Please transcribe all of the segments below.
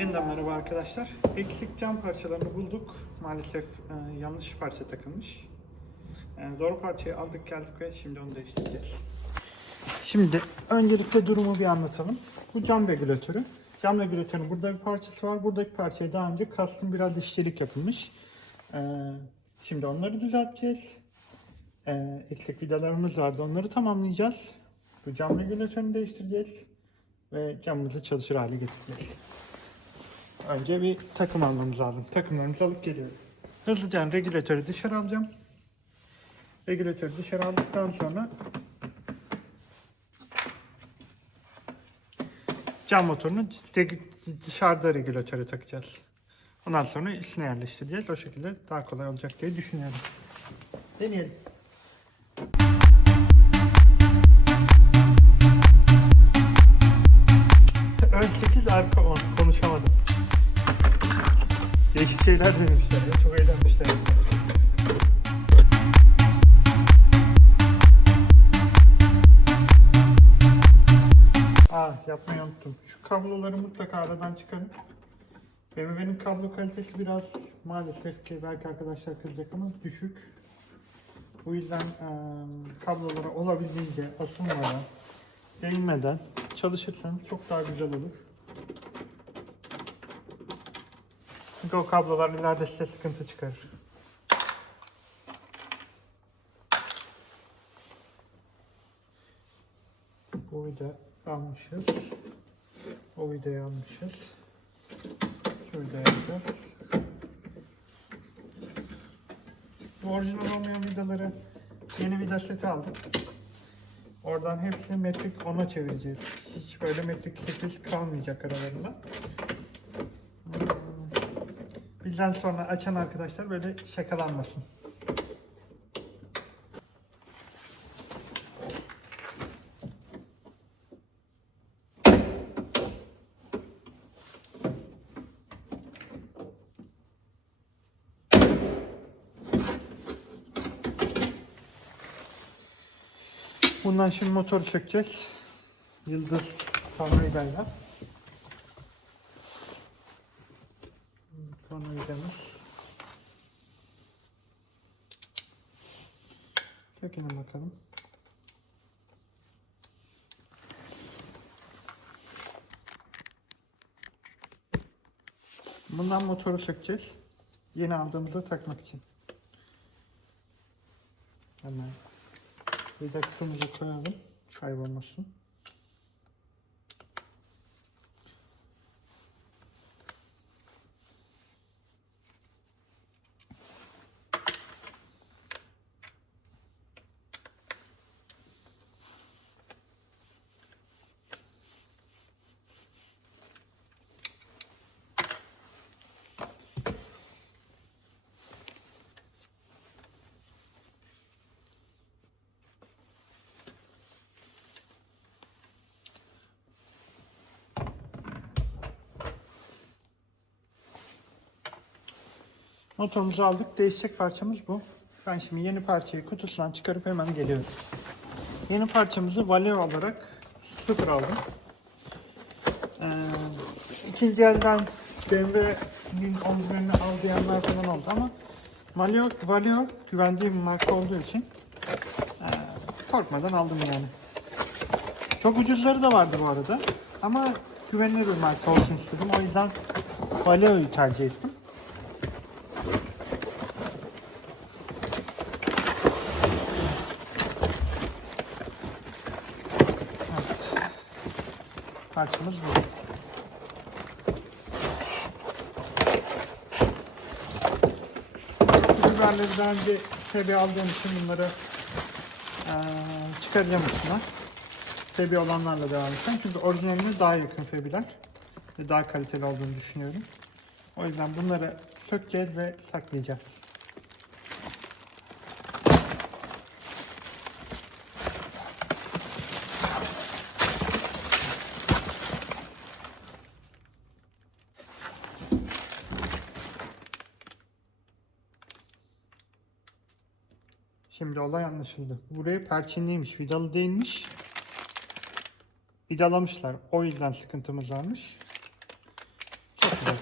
Yeniden merhaba arkadaşlar. Eksik cam parçalarını bulduk. Maalesef e, yanlış parça takılmış. E, doğru parçayı aldık geldik ve şimdi onu değiştireceğiz. Şimdi öncelikle durumu bir anlatalım. Bu cam regülatörü. Cam regülatörün burada bir parçası var. Buradaki parçaya daha önce custom biraz işçilik yapılmış. E, şimdi onları düzelteceğiz. E, eksik vidalarımız vardı. Onları tamamlayacağız. Bu cam regülatörünü değiştireceğiz. Ve camımızı çalışır hale getireceğiz. Önce bir takım almamız lazım. Takımlarımızı alıp geliyorum. Hızlıca regülatörü dışarı alacağım. Regülatörü dışarı aldıktan sonra cam motorunu dışarıda regülatöre takacağız. Ondan sonra içine yerleştireceğiz. O şekilde daha kolay olacak diye düşünüyorum. Deneyelim. Şeyler denemişler ya. Çok eğlenmişler. Aa yapmayı unuttum. Şu kabloları mutlaka aradan çıkarın. BMW'nin kablo kalitesi biraz maalesef ki belki arkadaşlar kızacak ama düşük. Bu yüzden eee kablolara olabildiğince asılmadan, değmeden çalışırsanız çok daha güzel olur. Çünkü o kablolar ileride size sıkıntı çıkarır. Bu vida almışız. O vidayı almışız. Şu vidayı alacağız. Bu orijinal olmayan vidaları yeni vida seti aldık. Oradan hepsini metrik 10'a çevireceğiz. Hiç böyle metrik 8 kalmayacak aralarında. Bizden sonra açan arkadaşlar böyle şakalanmasın. Bundan şimdi motoru sökeceğiz. Yıldız tornavidayla. Tornavidamız. Bakalım. Bundan motoru sökeceğiz. Yeni aldığımızda takmak için. Hemen bir dakikamızı koyalım. Kaybolmasın. Motorumuzu aldık. Değişecek parçamız bu. Ben şimdi yeni parçayı kutusundan çıkarıp hemen geliyorum. Yeni parçamızı Valeo olarak sıfır aldım. Ee, ikinci elden BMW'nin orijinalini al diyenler falan oldu ama Valeo, Valeo güvendiğim marka olduğu için ee, korkmadan aldım yani. Çok ucuzları da vardı bu arada. Ama güvenilir bir marka olsun istedim. O yüzden Valeo'yu tercih ettim. Parçamız bu. Biberleri daha önce seviye aldığım için bunları eee çıkaracağım üstüne. Seviye olanlarla devam edeceğim. Çünkü orijinaline daha yakın febiler ve daha kaliteli olduğunu düşünüyorum. O yüzden bunları sökeceğiz ve saklayacağız. Şimdi olay anlaşıldı. Buraya perçinliymiş, vidalı değilmiş. Vidalamışlar. O yüzden sıkıntımız varmış. Çok güzel.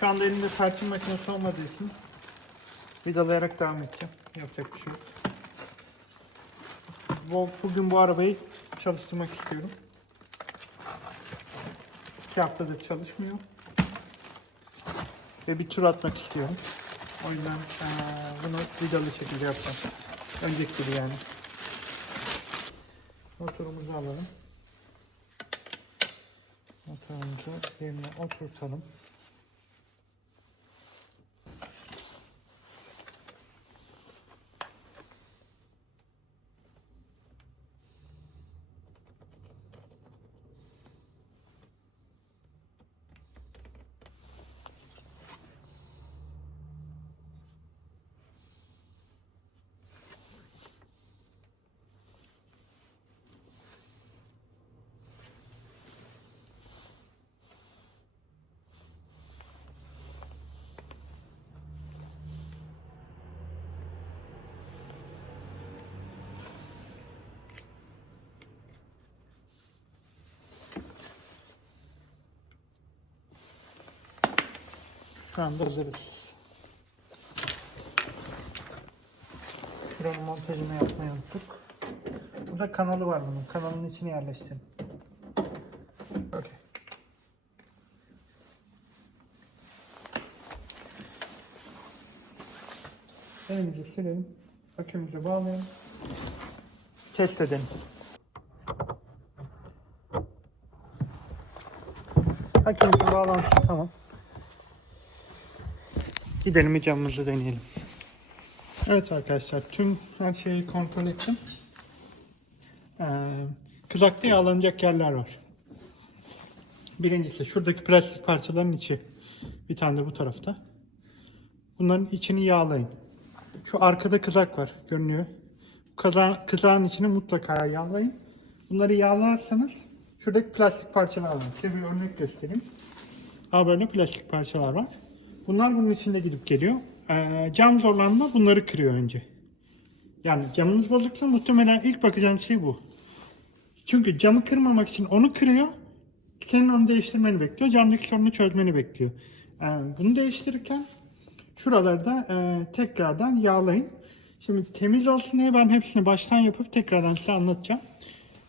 Şu anda elimde perçin makinesi olmadığı için vidalayarak devam edeceğim. Yapacak bir şey yok. Bugün bu arabayı çalıştırmak istiyorum. İki haftadır çalışmıyor. Ve bir tur atmak istiyorum. O yüzden eee, bunu vidalı şekilde yapacağım. Önceki gibi yani. Motorumuzu alalım. Motorumuzu yerine oturtalım. Şu anda hazırız. Şuranın montajını yapmayı unuttuk. Burada kanalı var bunun. Kanalın içine yerleştirin. Okey. Elimizi silelim. Akümüzü bağlayalım. Test edelim. Akümüzün bağlantısı tamam. Gidelim camımızı deneyelim. Evet arkadaşlar tüm her şeyi kontrol ettim. Ee, kızakta yağlanacak yerler var. Birincisi şuradaki plastik parçaların içi. Bir tane de bu tarafta. Bunların içini yağlayın. Şu arkada kızak var görünüyor. Kaza, kızağın içini mutlaka yağlayın. Bunları yağlarsanız şuradaki plastik parçalar var. Size bir örnek göstereyim. Aa böyle plastik parçalar var. Bunlar bunun içinde gidip geliyor. Ee, cam zorlanma bunları kırıyor önce. Yani camınız bozuksa muhtemelen ilk bakacağın şey bu. Çünkü camı kırmamak için onu kırıyor. Senin onu değiştirmeni bekliyor. Camdaki sorunu çözmeni bekliyor. Ee, bunu değiştirirken şuraları da e, tekrardan yağlayın. Şimdi temiz olsun diye ben hepsini baştan yapıp tekrardan size anlatacağım.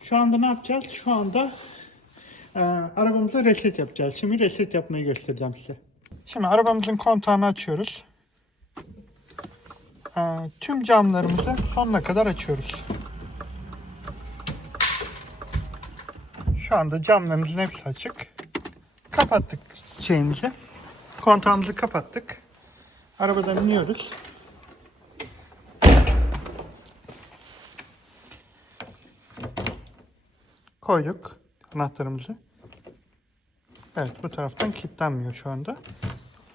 Şu anda ne yapacağız? Şu anda e, arabamıza reset yapacağız. Şimdi reset yapmayı göstereceğim size. Şimdi arabamızın kontağını açıyoruz. Ee, tüm camlarımızı sonuna kadar açıyoruz. Şu anda camlarımızın hepsi açık. Kapattık şeyimizi. Kontağımızı kapattık. Arabadan iniyoruz. Koyduk anahtarımızı. Evet bu taraftan kilitlenmiyor şu anda.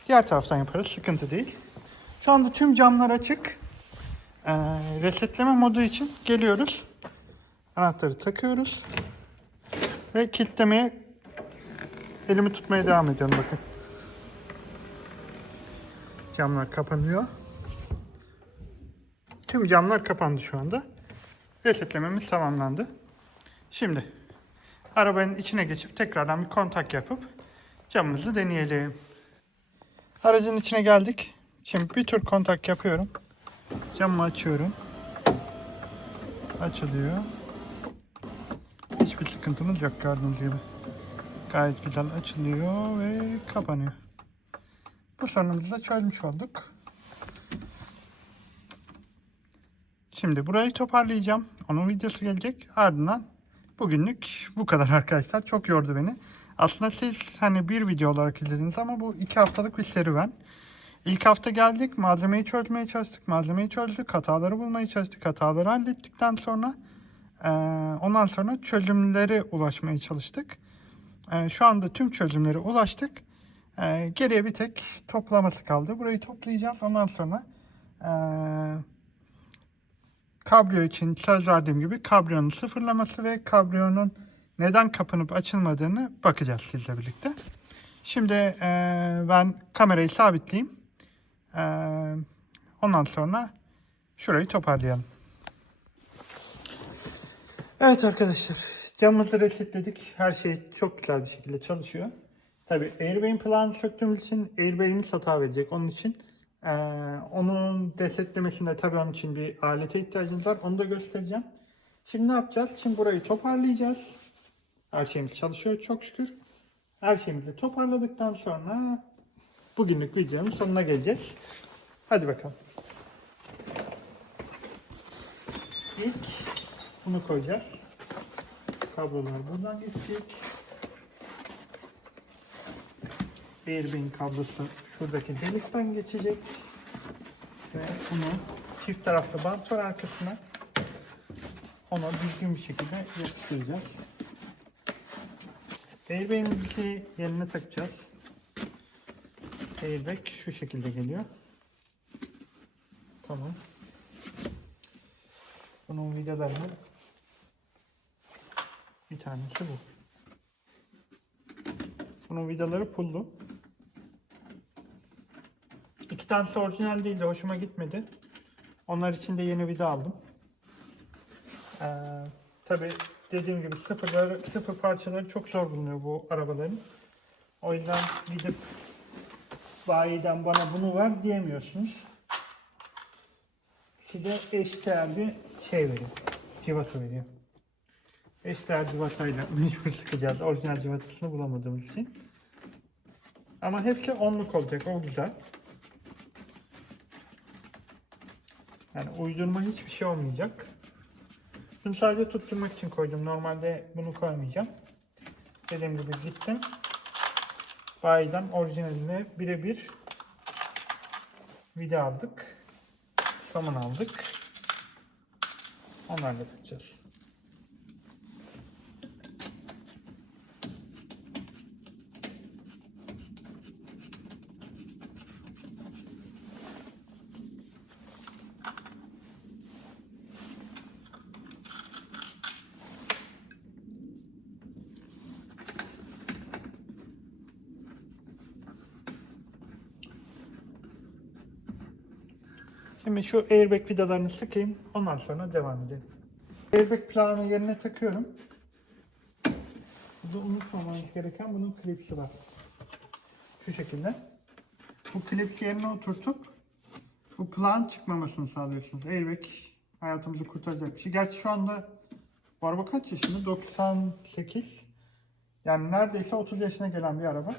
Diğer taraftan yaparız sıkıntı değil. Şu anda tüm camlar açık. Ee, resetleme modu için geliyoruz. Anahtarı takıyoruz. Ve kilitlemeye elimi tutmaya devam ediyorum bakın. Camlar kapanıyor. Tüm camlar kapandı şu anda. Resetlememiz tamamlandı. Şimdi arabanın içine geçip tekrardan bir kontak yapıp camımızı deneyelim. Aracın içine geldik. Şimdi bir tur kontak yapıyorum. Camımı açıyorum. Açılıyor. Hiçbir sıkıntımız yok gördüğünüz gibi. Gayet güzel açılıyor ve kapanıyor. Bu sorunumuzu da çözmüş olduk. Şimdi burayı toparlayacağım. Onun videosu gelecek. Ardından bugünlük bu kadar arkadaşlar. Çok yordu beni. Aslında siz hani bir video olarak izlediniz ama bu iki haftalık bir serüven. İlk hafta geldik, malzemeyi çözmeye çalıştık, malzemeyi çözdük, hataları bulmaya çalıştık, hataları hallettikten sonra eee, ondan sonra çözümlere ulaşmaya çalıştık. Eee, şu anda tüm çözümlere ulaştık. Eee, geriye bir tek toplaması kaldı. Burayı toplayacağız. Ondan sonra eee kabrio için söz verdiğim gibi kabriyonun sıfırlaması ve kabriyonun neden kapanıp açılmadığını bakacağız sizle birlikte. Şimdi eee, ben kamerayı sabitleyeyim. Eee, ondan sonra şurayı toparlayalım. Evet arkadaşlar camımızı resetledik. Her şey çok güzel bir şekilde çalışıyor. Tabi airbag'in planı söktüğümüz için airbag'imiz hata verecek. Onun için eee, onun desetlemesinde tabi onun için bir alete ihtiyacımız var. Onu da göstereceğim. Şimdi ne yapacağız? Şimdi burayı toparlayacağız. Her şeyimiz çalışıyor çok şükür. Her şeyimizi toparladıktan sonra bugünlük videonun sonuna geleceğiz. Hadi bakalım. İlk bunu koyacağız. Kablolar buradan geçecek. Airbag'in kablosu şuradaki delikten geçecek. Ve bunu çift taraflı bant var arkasına. Ona düzgün bir şekilde yapıştıracağız. Airbag'imizi yerine takacağız. Airbag şu şekilde geliyor. Tamam. Bunun vidalarını bir tanesi bu. Bunun vidaları pullu. İki tanesi orijinal değildi. Hoşuma gitmedi. Onlar için de yeni vida aldım. Ee, Tabi dediğim gibi sıfırları, sıfır parçaları çok zor bulunuyor bu arabaların. O yüzden gidip bayiden bana bunu ver diyemiyorsunuz. Size eşdeğer bir şey veriyor. Civata veriyor. Eşdeğer civatayla mecbur çıkacağız. Orijinal civatasını bulamadığımız için. Ama hepsi onluk olacak. O güzel. Yani uydurma hiçbir şey olmayacak. Şunu sadece tutturmak için koydum. Normalde bunu koymayacağım. Dediğim gibi gittim. Bayiden orijinaline birebir vida aldık. Somun aldık. Onlarla takacağız. Şimdi şu airbag vidalarını sıkayım. Ondan sonra devam edelim. Airbag plağını yerine takıyorum. Burada unutmamanız gereken bunun klipsi var. Şu şekilde. Bu klipsi yerine oturtup bu plağın çıkmamasını sağlıyorsunuz. Airbag hayatımızı kurtaracak bir şey. Gerçi şu anda bu araba kaç yaşında? 98. Yani neredeyse 30 yaşına gelen bir araba.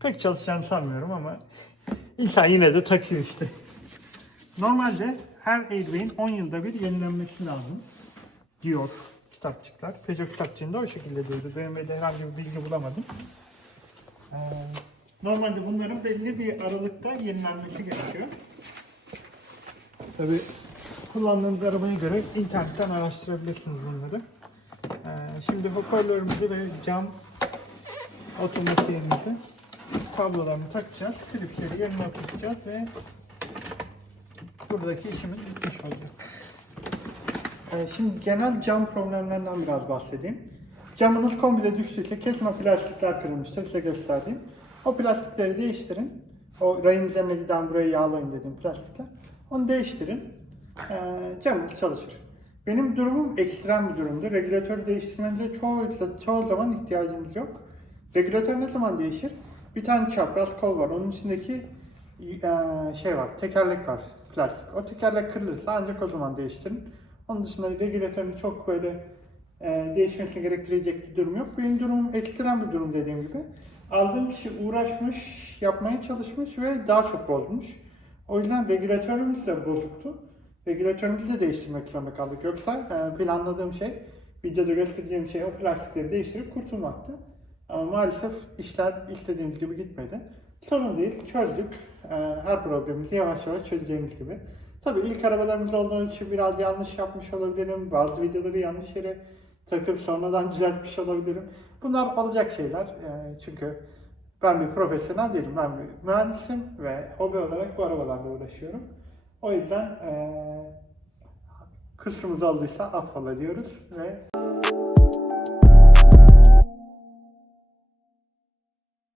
Pek çalışacağını sanmıyorum ama insan yine de takıyor işte. Normalde her airbag'in 10 yılda bir yenilenmesi lazım diyor kitapçıklar. Peugeot kitapçığında o şekilde diyordu. BMW'de herhangi bir bilgi bulamadım. Ee, normalde bunların belli bir aralıkta yenilenmesi gerekiyor. Tabi kullandığınız arabaya göre internetten araştırabilirsiniz bunları. Ee, şimdi hoparlörümüzü ve cam otomatiğimizi kablolarını takacağız. Klipsleri yerine oturtacağız ve buradaki işimiz bitmiş olacak. Ee, şimdi genel cam problemlerinden biraz bahsedeyim. Camınız komple düştüyse kesme plastikler kırılmıştır size gösterdiğim. O plastikleri değiştirin. O rayın üzerine giden buraya yağlayın dediğim plastikler. Onu değiştirin. Ee, camınız çalışır. Benim durumum ekstrem bir durumdu. Regülatörü değiştirmenize çoğu, çoğu zaman ihtiyacınız yok. Regülatör ne zaman değişir? Bir tane çapraz kol var. Onun içindeki eee, şey var, tekerlek var, plastik. O tekerlek kırılırsa ancak o zaman değiştirin. Onun dışında regülatörün çok böyle eee değişmesini gerektirecek bir durum yok. Benim durumum ekstrem bir durum dediğim gibi. Aldığım kişi uğraşmış, yapmaya çalışmış ve daha çok bozmuş. O yüzden regülatörümüz de bozuktu. Regülatörümüzü de değiştirmek zorunda kaldık. Yoksa eee, planladığım şey, videoda göstereceğim şey o plastikleri değiştirip kurtulmaktı. Ama maalesef işler istediğimiz gibi gitmedi. Sorun değil, çözdük. Ee, her problemimizi yavaş yavaş çözeceğimiz gibi. Tabii ilk arabalarımız olduğu için biraz yanlış yapmış olabilirim. Bazı videoları yanlış yere takıp sonradan düzeltmiş olabilirim. Bunlar olacak şeyler. Ee, çünkü ben bir profesyonel değilim. Ben bir mühendisim ve hobi olarak bu arabalarla uğraşıyorum. O yüzden ee, kusurumuz olduysa affola diyoruz ve